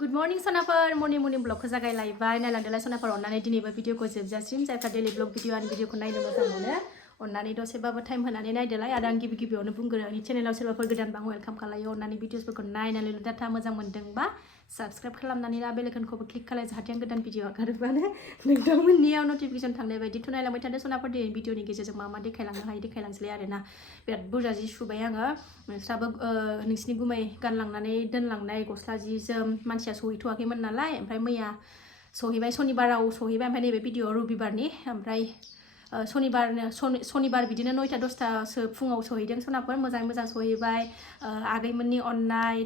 Good morning sonaफोर morning ब्लगखौ जागायलायबाय नायलांदोलाय सोनाफोर अननानै दिनैबो भिडिअखौ जोबजासिम जायफ्रा डेलि ब्लग भिडिअखौ नायनो मोजां मोनो अननानै दसेबाबो टाइम होनानै नायदोलाय आरो आं गिबियावनो बुंगोन आंनि चेनेलाव सोरबाफोर गोदानबा वेलकाम खालायो अननानै भिडिअसफोरखौ नायनानै डाटा मोजां मोनदोंबा साबस्क्राइब खालामनानै ला बेल आइकनखौबो क्लिक खालाय जाहाथे आं गोदान भिडिअ आगारोबानो नोंथांमोननियाव नटिफिकेसन थांनाय बायदि नायलांबाय थादो सोनाफोर दिनै भिडिअनि गेजेरजों मा मा देखायलांनो हायो देखायलांसैलाय आरोना बिराद बुरजा जि सुबाय आङो नोंस्राबो नोंसिनि गुमै गानलांनानै दोनलांनाय गस्ला जि जोम मानसिया सहैथ'वाखैमोन नालाय ओमफ्राय मैया सहैबाय सनिबाराव सहैबाय ओमफ्राय नैबे भिडिअ रबिबारनि ओमफ्राय सनिबार बिदिनो 9टा 10टासो फुङाव सहैदों सोनाफोर मोजां सहैबाय आगैमोननि अननाय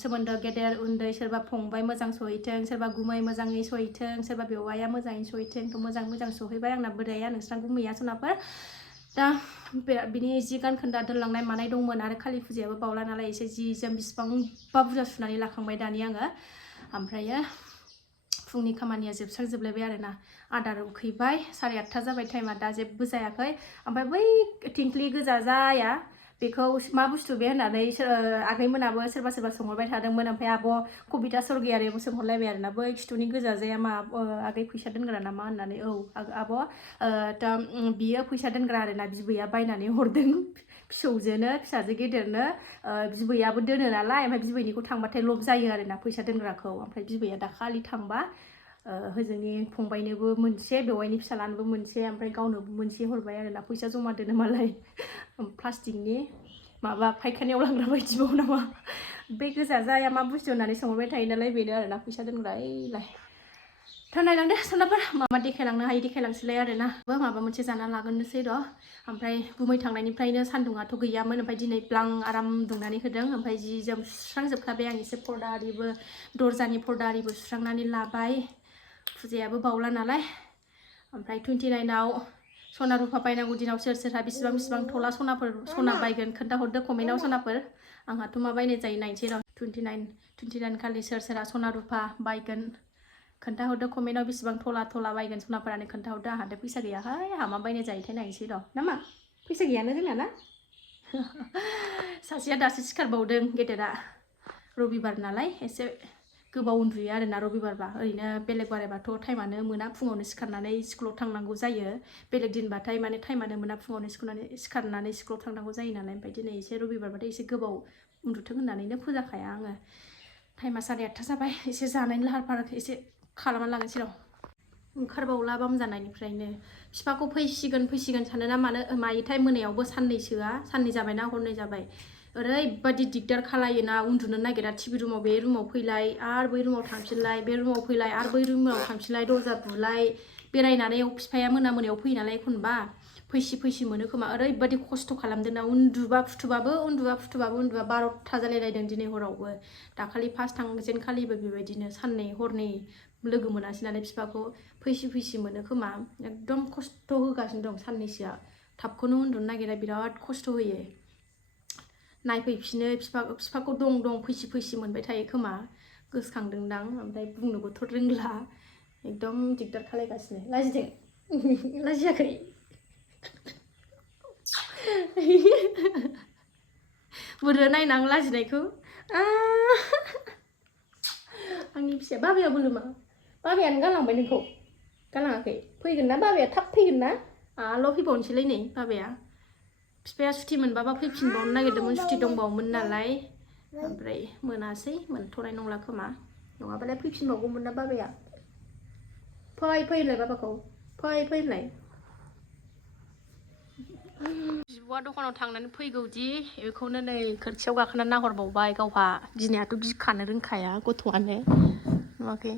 सोमोन्दो गेदेर उन्दै सोरबा फंबाय मोजां सहैथों सोरबा गुमै मोजाङै सहैथों सोरबा बेवाइया मोजाङै सहैथों मोजां सहैबाय आंना बोराया नोंस्रा गुमैया सोनाफोर दा बिनि जि गानखोन्दा दोनलांनाय मानाय दंमोन आरो कालि फुजायाबो बावला नालाय एसे जि जोम बिसिबांबा बुरजा सुनानै लाखांबाय दानि आङो ओमफ्रायो फुंनि खामानिया जोबस्रांजोबलायबाय आरोना आदार उखैबाय 8:30 जाबाय टाइमा दा जेबो जायाखै ओमफ्राय बै थिंख्लि गोजा जाया बेखौ मा बुस्थु बे होननानै आगैमोनाबो सोरबा सोंहरबाय थादोंमोन ओमफ्राय आब' कबिता सरगियारियाबो सोंहरलायबाय आरोना बै खिथुनि गोजा जाया मा आगै फैसा दोनग्रा नामा होननानै औ आब' दा बियो फैसा दोनग्रा आरोना बिबैया बायनानै हरदों फिसौजोनो फिसाजो गेदेरनो बिबैयाबो दोनो नालाय ओमफ्राय बिबैनिखौ थांबाथाय लब जायो आरोना फैसा दोनग्राखौ ओमफ्राय बिबैया दाखालि थांबा होजोंनि फंबायनोबो मोनसे बेवाइनि फिसालानोबो मोनसे ओमफ्राय गावनोबो मोनसे हरबाय आरोना फैसा जमा दोनो मालाय प्लास्टिकनि माबा फायखानायाव लांग्रा बायदिबाव नामा बे गोजा जाया मा बुस्थु होननानै सोंहरबाय थायो नालाय बेनो आरोना फैसा दोनग्रा ओइलाय नायलांदो सोनाफोर मामा देखायलांनो हायो देखायलांसैलाय आरोना माबा मोनसे जाना लागोननोसै र' ओमफ्राय गुमै थांनायनिफ्रायनो सान्दुङाथ' गैयामोन ओमफ्राय दिनै ब्लां आराम दुंनानै होदों ओमफ्राय जि जोम सुस्रांजोबखाबाय आं एसे पर्दा आरिबो दरजानि पर्दा आरिबो सुस्रांनानै लाबाय फुजायाबो बावला नालाय ओमफ्राय 29आव सना रुफा बायनांगौ दिनाव सोरहा बेसेबां थला सना बायगोन खोन्थाहरदो कमेन्टआव सोनाफोर आंहाथ' मा बायनाय जायो नायनोसै र' 29 खालि सोरहा सना रुफा बायगोन खोन्थाहरदो कमेन्टआव बेसेबां थला बायगोन सनाफोरानो खोन्थाहरदो आंहाथ' फैसा गैयाहाय आंहा मा बायनाय जायोथाय नायनोसै र' नामा फैसा गैयानो जोंना ना सासेया दासो सिखारबावदों गेदेरा रबिबार नालाय एसे गोबाव उन्दुयो आरोना रबिबारबा ओरैनो बेलेग बारायबाथ' टाइमानो मोना फुङावनो सिखारनानै स्कुलाव थांनांगौ जायो बेलेग दिनबाथाय माने टाइमानो मोना फुङावनो सिखारनानै स्कुलाव थांनांगौ जायो नालाय ओमफ्राय दिनै एसे रबिबारबाथाय एसे गोबाव उन्दुथों होननानैनो फोजाखाया आङो टाइमा 8:30 जाबाय एसे जानायनि लाहार फाहार एसे खालामना लानोसै र' ओंखारबावला बामजानायनिफ्रायनो बिफाखौ फैसिगोन सानो ना मायोथाय मोनायावबो साननै जाबायना हरनै जाबाय ओरैबादि दिगदार खालायोना उन्दुनो नागिरा टिभि रुमाव बे रुमाव फैलाय आरो बै रुमाव थांफिनलाय बे रुमाव फैलाय आरो बै रुमाव थांफिनलाय दरजा बुलाय बेरायनानै बिफाया मोनायाव फैयो नालाय एखनबा फैसि मोनो खोमा ओरैबादि खस्थ' खालामदोंना उन्दुबा फुथुबाबो 12टा जालायलायदों दिनै हरावबो दाखालि फार्स्ट थांजेनखालिबो बेबायदिनो साननै हरनै लोगो मोनासै नालाय बिफाखौ फैसि मोनो खोमा एकदम खस्थ' होगासिनो दं साननैसोआ थाबखौनो उन्दुनो नागिरा बिराद खस्थ' होयो नायफैफिनो बिफाखौ दं फैसि मोनबाय थायो खोमा गोसोखांदोंदां ओमफ्राय बुंनोबोथ' रोंला एकदम दिगदार खालायगासिनो लाजिदों लाजियाखै बुरो नायनां लाजिनायखौ आंनि फिसाया बाबाया बोलो मा बाबायानो गालांबाय नोंखौ गालाङाखै फैगोन ना बाबाया थाब फैगोन ना आल' फैबावनोसैलाय नै बाबाया बिफाया सुटि मोनबाबा फैफिनबावनो नागिरदोंमोन सुटि दंबावोमोन नालाय ओमफ्राय मोनासै मोनथ'नाय नंला खोमा नङाबालाय फैफिनबावगौमोन ना बाबाया फै होनलाय बाबाखौ फै होनलाय बिब'आ दखानाव थांनानै फैगौदि बेखौनो नै खोरखियाव गाखोनानै नाहरबावबाय गावहा गिनायाथ' गिखानो रोंखाया गथ'आनो नुवाखै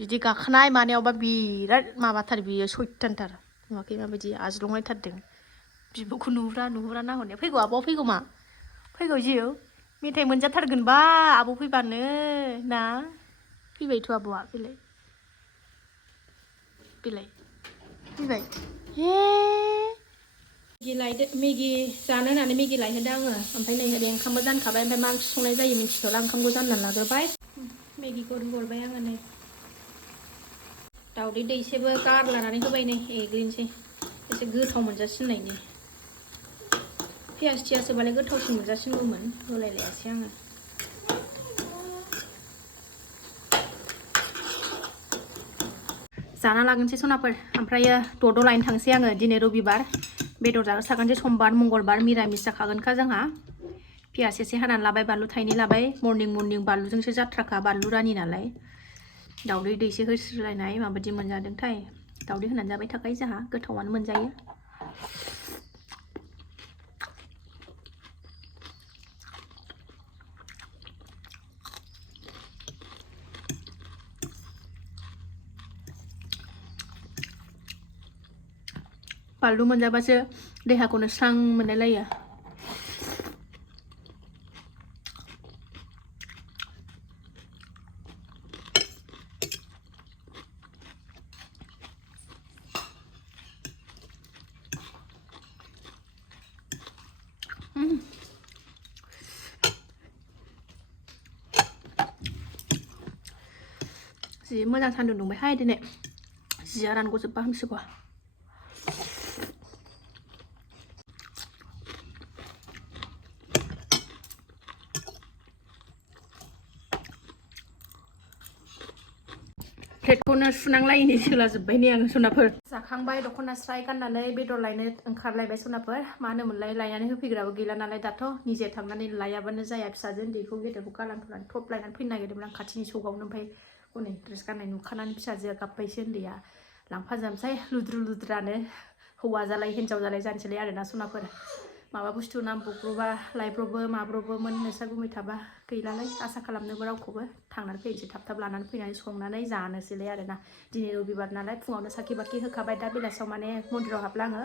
बिदि गाखोनाय मानायावबा बिराद माबाथार बियो सयथानथार नुवाखै माबायदि आज्लंलायथारदों बिब'खौ नुहुरा नाहरनाया फैगौ आब'आ फैगौ मा फैगौ जिउ मेथाइ मोनजाथारगोनबा आब' फैबानो ना फैबायथ' आब'आ फैबाय फैबाय मेगि जानो होननानै मेगि लायहोदों आङो ओमफ्राय नै ओरै ओंखामबो जानखाबाय ओमफ्राय मा ओंख्रि संनाय जायो मिन्थिथ'ला ओंखामखौ जाननानै लाग्रोबाय मेगिखौ रुहरबाय आङो नै दावदै दैसेबो गारलानानै होबाय नै एग्लिनोसै एसे गोथाव मोनजासिननायनि पियास थियास होबालाय गोथावसिन मोनजासिनगौमोन होलायलायासै आङो जाना लागोनसै सनाफोर ओमफ्रायो दद' लायनो थांसै आङो दिनै रबिबार बेदर जानो थागोनसै समबार मंगलबार मिरामिस जाखागोनखा जोंहा पियास एसे हानानै लाबाय बानलु थाइनै लाबाय मर्निं बानलुजोंसो जाथ्राखा बानलु रानि नालाय दावदै दैसे होस्रोलायनाय माबायदि मोनजादोंथाय दावदै होनानै जाबाय थाखायो जोंहा गोथावानो मोनजायो बानलु मोनजाबासो देहाखौनो स्रां मोनलायलायो जि मोजां सान्दुं दुंबायहाय दिनै जिया रानग'जोबबा हामसिगौ प्लेटखौनो सुनांलायिनि सोलाजोब्बाय नै आङो सनाफोर जाखांबाय दख'ना स्राय गाननानै बेदर लायनो ओंखारलायबाय सनाफोर मा होनोमोनलाय लायनानै होफैग्राबो गैला नालाय दाथ' निजे थांनानै लायाबानो जाया फिसाजो उन्दैखौ गेदेरखौ गालांथ'नानै थप लायनानै फैनो नागिरदोंमोन आं खाथिनि सगावनो ओमफ्राय हनै ड्रेस गाननाय नुखानानै फिसाजोआ गाबबायसो उन्दैया लांफाजोबसै लुद्रु लुद्रानो हौवा जालाय हिन्जाव जालाय जानोसैलाय आरोना सनाफोर माबा बुस्थु नांब्रबगौबा लायब्रबो माब्रबोमोन नोंस्रा गुमै थाबा गैलालाय आसा खालामनोबो रावखौबो थांनानै फैनोसै थाब लानानै फैनानै संनानै जानोसैलाय आरोना दिनै रबिबार नालाय फुङावनो साखि बाखि होखाबाय दा बेलासियाव माने मन्दिराव हाबलाङो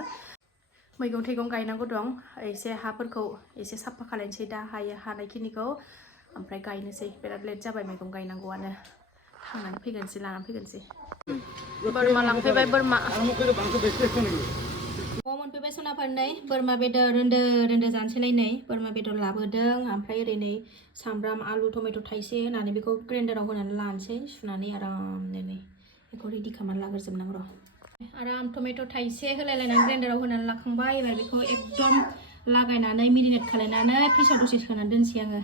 मैगं थाइगं गायनांगौ दं एसे हाफोरखौ एसे साफा खालायनोसै दा हानायखिनिखौ ओमफ्राय गायनोसै बिराद लेट जाबाय मैगं गायनांगौआनो थांनानै फैगोनसै लानानै फैगोनसै बोरमा लांफैबाय बोरमा मोनफैबाय सनाफोर नै बोरमा बेदर रोन्दो जानोसैलाय नै बोरमा बेदर लाबोदों ओमफ्राय ओरै नै सामब्राम आलु टमेट' थाइसे होनानै बेखौ ग्राइन्डाराव होनानै लानोसै सुनानै आरामनो नै बेखौ रेडि खालामनानै लाग्रोजोबनांगौ र' आराम टमेट' थाइसे होलायलायनानै ग्राइन्डाराव होनानै लाखांबाय एबार बेखौ एकदम लागायनानै मेरिनेट खालायनानै फ्रिजआव दसे सोनानै दोनसै आङो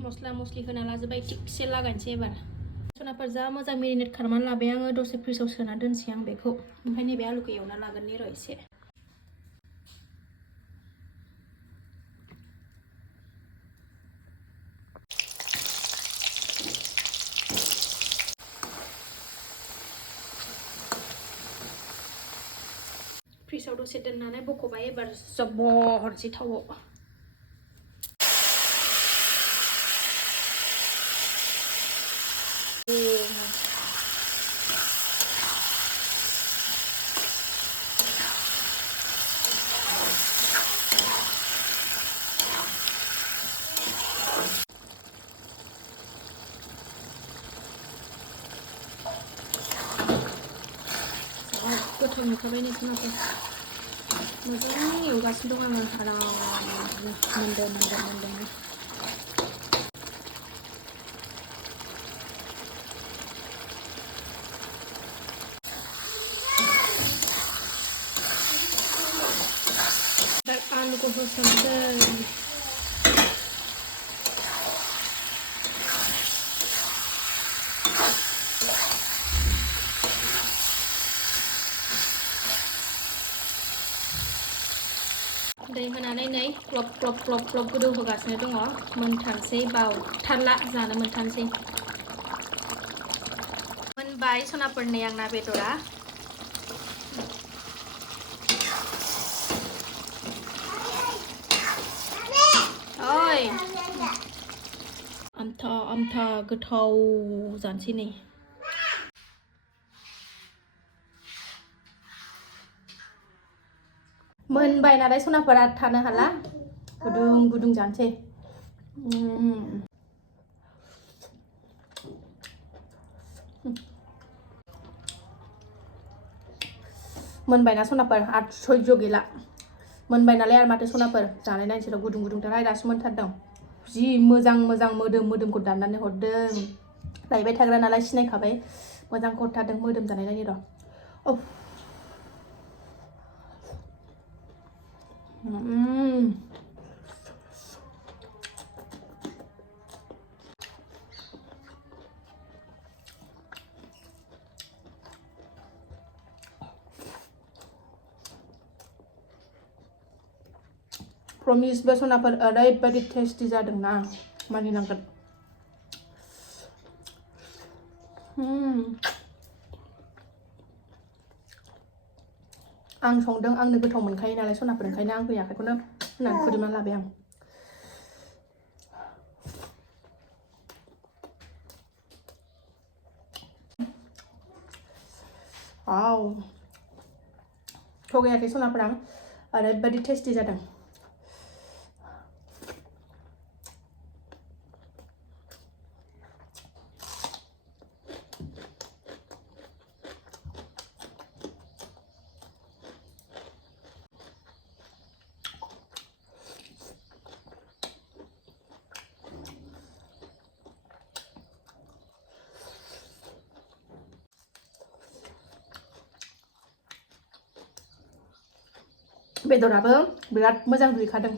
मस्ला मस्लि होना लाजोब्बाय थिगसे लागायनोसै एबार सनाफोर जा मोजां मेरिनेट खालामनानै लाबाय आङो दसे फ्रिजआव सोना दोनसै आं बेखौ ओमफ्राय नैबे आलुखौ एवना लागोननि र' एसे फ्रिजआव दसे दोननानै बख'बाय एबार जब्ब हरसै थावआव गोथाव नुखाबाय नै सनाफोर मोजां एवगासिनो दं आङो आरामनो मोनदों आलुखौ होसनसै दै होनानै नै ग्लब ग्लब ग्लब ग्लब गोदौ होगासिनो दङ मोनथारसै बावथारला जानो मोनथारसै मोनबाय सनाफोरनि आंना बेदरा ओइ आमथा गोथाव जानोसै नै मोनबाय नालाय सनाफोरा थानो हाला गुदुं जानोसै मोनबायना सनाफोर आरो सयज' गैला मोनबाय नालाय आरो माथो सनाफोर जानाय नायनोसै र' गुदुंथार दासो मोनथारदों जि मोजां मोदोमखौ दाननानै हरदों लायबाय थाग्रा नालाय सिनायखाबाय मोजां हरथारदों मोदोम जानाय नायनि र' प्रमिसबो सनाफोर ओरैबायदि टेस्टि जादोंना मानिनांगोन आं संदों आंनो गोथाव मोनखायो नालाय सनाफोर ओंखायनो आं आखाइखौनो होनानै खुरैना लाबाय आं वाव थगायाखै सनाफोरा ओरैबायदि टेस्टि जादों बेदराबो बिराद मोजां रुइखादों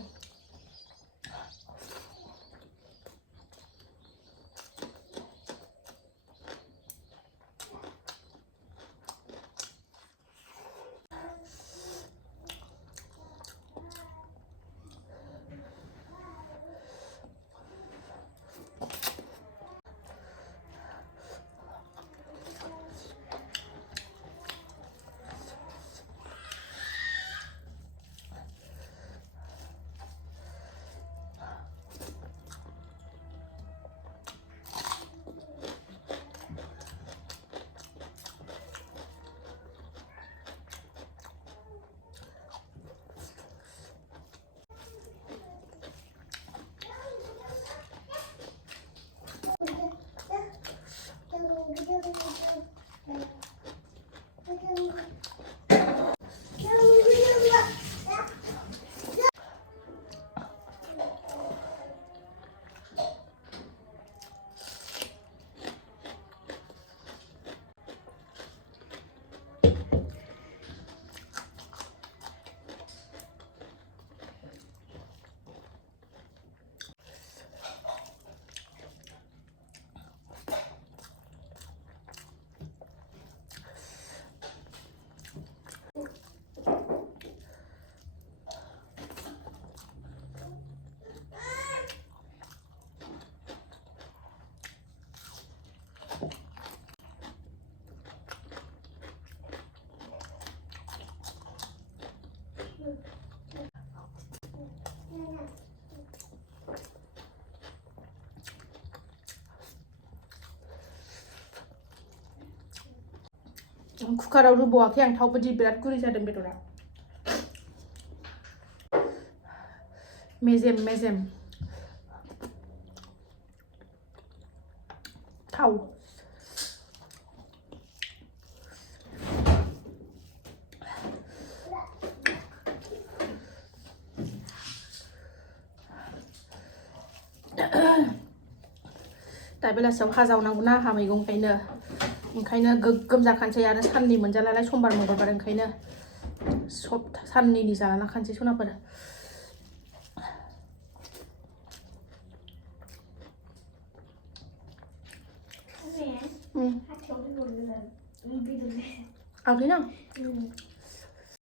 कुकाराव रुबावाखै आं थावबादि बिराद गुरै जादों बेदरा मेजेम मेजेम थाव दा बेलासियाव भाजावनांगौ ना आंहा मैगं ओंखायनो गोग्गोम जाखानोसै आरो साननै मोनजालालाय समबार मंगलबार ओंखायनो साननैनि जाना लाखानोसै सनाफोर आगैना